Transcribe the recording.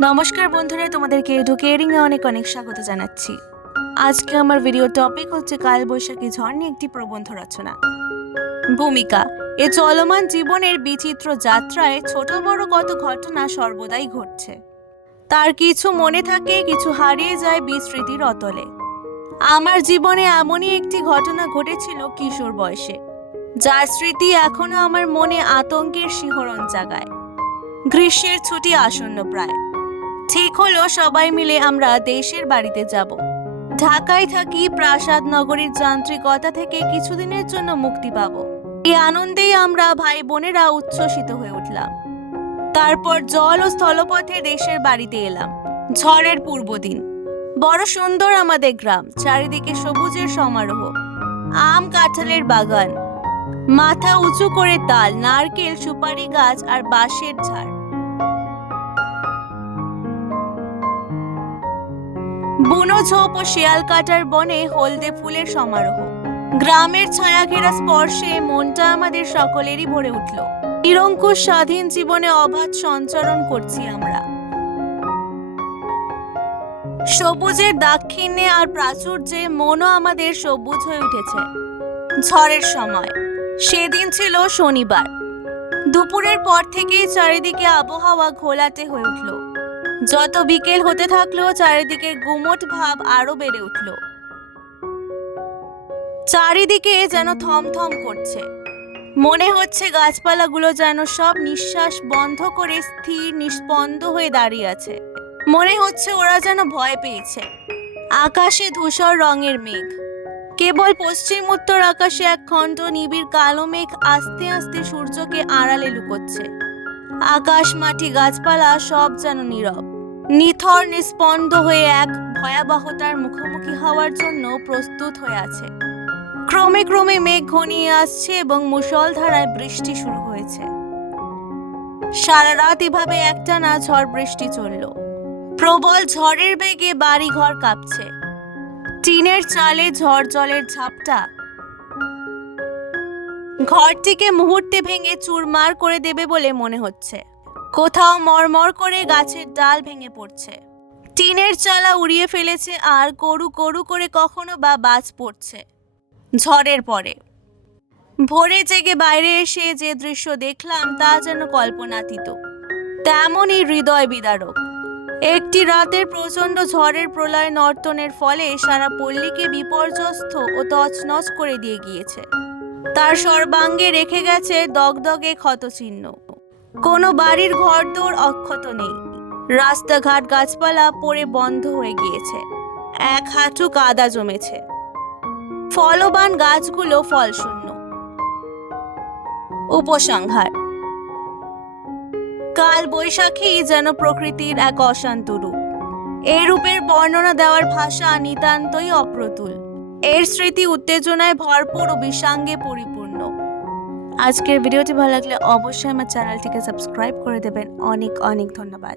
নমস্কার বন্ধুরা, তোমাদেরকে ঢুকে এ অনেক অনেক স্বাগত জানাচ্ছি। আজকে আমার ভিডিও টপিক হচ্ছে কালবৈশাখী ঝড় নিয়ে একটি প্রবন্ধ রচনা। ভূমিকা, এ চলমান জীবনের বিচিত্র যাত্রায় ছোট বড় কত ঘটনা সর্বদাই ঘটছে। তার কিছু মনে থাকে, কিছু হারিয়ে যায় বিস্মৃতির অতলে। আমার জীবনে এমনই একটি ঘটনা ঘটেছিল কিশোর বয়সে। যার স্মৃতি এখনও আমার মনে আতঙ্কের শিহরণ জাগায়। গ্রীষ্মের ছুটি আসন্ন প্রায়। ঠিক হলো, সবাই মিলে আমরা দেশের বাড়িতে যাব। ঢাকায় থাকি প্রাসাদ নগরীর যান্ত্রিকতা থেকে কিছুদিনের জন্য মুক্তি পাব। এই আনন্দেই আমরা ভাই বোনেরা উচ্ছ্বসিত হয়ে উঠলাম। তারপর জল ও স্থলপথে দেশের বাড়িতে এলাম। ঝড়ের পূর্বদিন। বড় সুন্দর আমাদের গ্রাম, চারিদিকে সবুজের সমারোহ। আম কাঁঠালের বাগান। মাথা উঁচু করে তাল, নারকেল, সুপারি গাছ আর বাঁশের ঝাড়। বুনো ঝোপ ও শিয়াল কাটার বনে হলদে ফুলের সমারোহ। গ্রামের ছায়া ঘেরা স্পর্শে মনটা আমাদের সকলেরই ভরে উঠল। নিরঙ্কুশ স্বাধীন জীবনে অবাধ সঞ্চরণ করছি আমরা। সবুজের দাক্ষিণ্যে আর প্রাচুর্যে মনও আমাদের সবুজ হয়ে উঠেছে। ঝড়ের সময়। সেদিন ছিল শনিবার। দুপুরের পর থেকেই চারিদিকে আবহাওয়া ঘোলাটে হয়ে উঠল। যত বিকেল হতে থাকল, চারিদিকে গুমট ভাব আরও বেড়ে উঠল। চারিদিকে যেন থমথম করছে। মনে হচ্ছে গাছপালাগুলো যেন সব নিঃশ্বাস বন্ধ করে স্থির নিস্পন্দ হয়ে দাঁড়িয়ে আছে। মনে হচ্ছে ওরা যেন ভয় পেয়েছে। আকাশে ধূসর রঙের মেঘ। কেবল পশ্চিম, উত্তর আকাশে এক খণ্ড নিবিড় কালো মেঘ আস্তে আস্তে সূর্যকে আড়ালে লুকোচ্ছে। আকাশ মাটি গাছপালা সব যেন নীরব। নিথর, নিস্পন্দ হয়ে এক ভয়াবহতার মুখোমুখি হওয়ার জন্য প্রস্তুত হয়ে আছে। ক্রমে ক্রমে মেঘ ঘনিয়ে আসছে এবং মুষলধারায় বৃষ্টি শুরু হয়েছে। সারা রাত এভাবে একটানা ঝড় বৃষ্টি চলল। প্রবল ঝড়ের বেগে বাড়ি ঘর কাঁপছে। টিনের চালে ঝড় জলের ঝাপটা ঘরটিকে মুহূর্তে ভেঙে চুরমার করে দেবে বলে মনে হচ্ছে। কোথাও মরমর করে গাছের ডাল ভেঙে পড়ছে। টিনের চালা উড়িয়ে ফেলেছে আর করু করু করে কখনো বা বাজ পড়ছে। ঝড়ের পরে। ভোরে জেগে বাইরে এসে যে দৃশ্য দেখলাম তা যেন কল্পনাতীত। তেমনই হৃদয় বিদারক। একটি রাতের প্রচণ্ড ঝড়ের প্রলয় নর্তনের ফলে সারা পল্লীকে বিপর্যস্ত ও তছনছ করে দিয়ে গিয়েছে। তার সর্বাঙ্গে রেখে গেছে দগদগে ক্ষতচিহ্ন। কোনো বাড়ির ঘরদোর অক্ষত নেই। রাস্তাঘাট গাছপালা পড়ে বন্ধ হয়ে গিয়েছে। এক হাঁটু কাদা জমেছে। ফলবান গাছগুলো ফলশূন্য। উপসংহার। কাল বৈশাখী যেন প্রকৃতির এক অশান্ত রূপ। এই রূপের বর্ণনা দেওয়ার ভাষা নিতান্তই অপ্রতুল। এর স্মৃতি উত্তেজনায় ভরপুর ও বিষাঙ্গে পরিপূর্ণ। আজকের ভিডিওটি ভালো লাগলে অবশ্যই আমার চ্যানেলটিকে সাবস্ক্রাইব করে দেবেন। অনেক অনেক ধন্যবাদ।